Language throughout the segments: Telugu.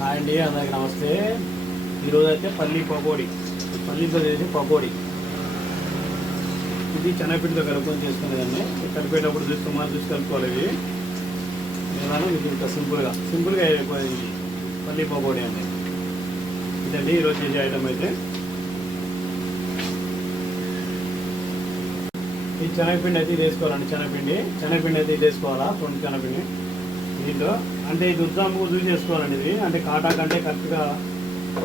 హాయ్ అండి అందరికి నమస్తే. ఈరోజు అయితే పల్లి పకోడీ. పల్లీతో చేసి పకోడీ. ఇది శనగపిండితో కలుపుకొని చేసుకునేదాన్ని. కలిపేటప్పుడు చూస్తే మనం చూసి కలుపుకోవాలి ఇవి. విధానం ఇది ఇంకా సింపుల్గా. సింపుల్గా అయిపోయింది పల్లి పకోడీ అండి. ఇదండి ఈరోజు చేసే ఐటమ్ అయితే. ఈ శనగపిండి అయితే ఇది వేసుకోవాలండి. శనగపిండి శనగపిండి అయితే ఇది వేసుకోవాలా? తొండి శనగపిండి దీంట్లో అంటే ఇది ఉద్దాము చూసి ఇది. అంటే కాటా కంటే కరెక్ట్గా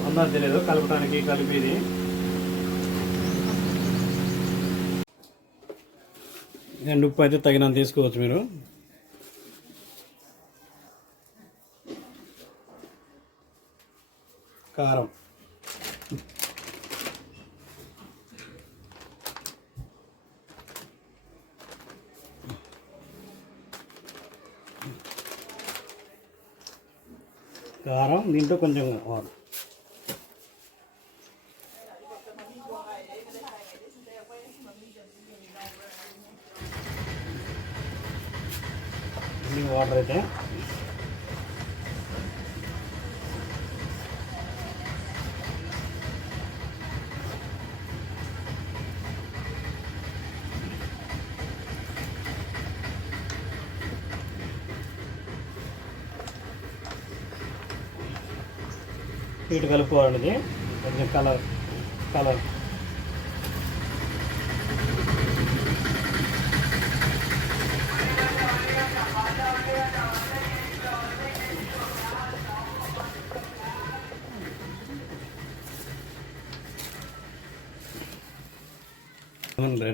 ఉందా తెలియదు కలపడానికి కలిపేది నేను ఉప్పు అయితే తగినంత తీసుకోవచ్చు మీరు. కారం. కారం దీంట్లో కొంచెం ఆయిల్ ఇన్ని వాటర్ అయితే స్వీట్ కలుపుకోవాలండి కొంచెం కలర్ కలర్.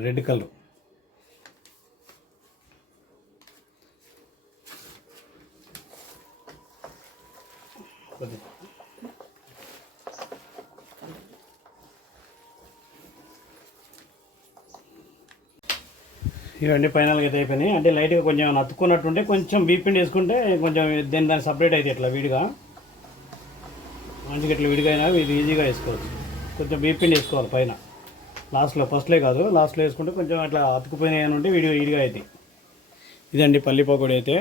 Red colour. ఇవన్నీ ఫైనల్గా అయితే అయిపోయినాయి. అంటే లైట్గా కొంచెం నత్తుకున్నట్టుంటే కొంచెం బీపిండి వేసుకుంటే కొంచెం దేని దాన్ని సపరేట్ అయితే ఇట్లా విడిగా? మంచిగా ఇట్లా విడిగా అయినా ఇది ఈజీగా వేసుకోవచ్చు. కొంచెం బీపిండి వేసుకోవాలి పైన. లాస్ట్లో ఫస్ట్లే కాదు లాస్ట్లో వేసుకుంటే కొంచెం అట్లా అతుకుపోయినాయి అని ఉంటే విడిగా విడిగా అవుతాయి ఇదండి పల్లి పకోడీ అయితే.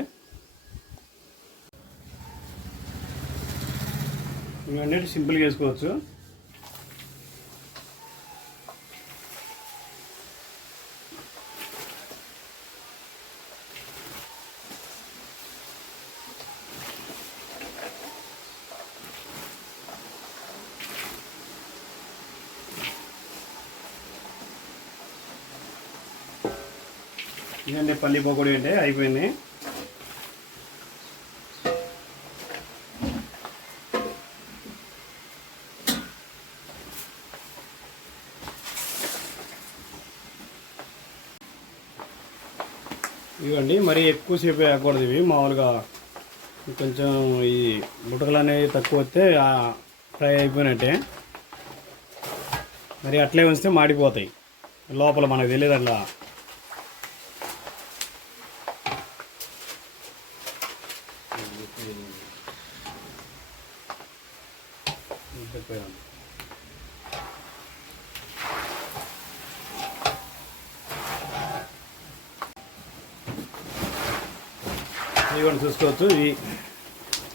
ఇవన్నీ సింపుల్గా వేసుకోవచ్చు. ఇదండి పల్లి పకోడీ అంటే అయిపోయింది. ఇవ్వండి మరీ ఎక్కువసేపు వేయకూడదు ఇవి మామూలుగా కొంచెం ఈ బుటకలు అనేవి తక్కువ వస్తే ఫ్రై అయిపోయినట్టే. మరి అట్లే ఉంచితే మాడిపోతాయి లోపల మనకు తెలియదు అట్లా. ఇవి కూడా చూసుకోవచ్చు ఇవి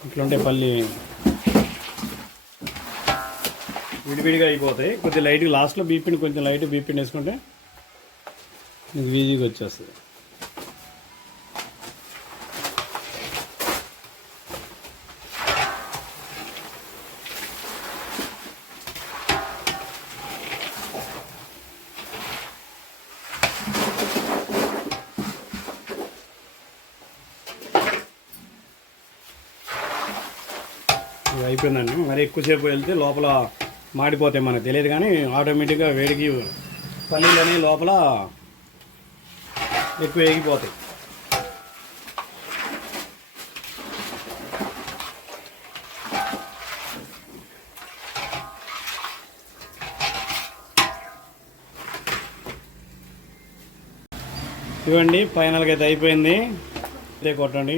ఇట్లుంటే పల్లి విడివిడిగా అయిపోతాయి. కొద్దిగా లైట్గా లాస్ట్లో బీపీని కొంచెం లైట్ బీపీని వేసుకుంటే ఇది ఈజీగా వచ్చేస్తుంది. ఇది అయిపోయిందండి. మరి ఎక్కువసేపు వెళ్తే లోపల మాడిపోతాయి మనకు తెలియదు కానీ ఆటోమేటిక్గా వేడికి పల్లీలు అనేవి లోపల ఎక్కువ వేగిపోతాయి. ఇవ్వండి ఫైనల్గా అయితే అయిపోయింది. ఇదే కొట్టండి.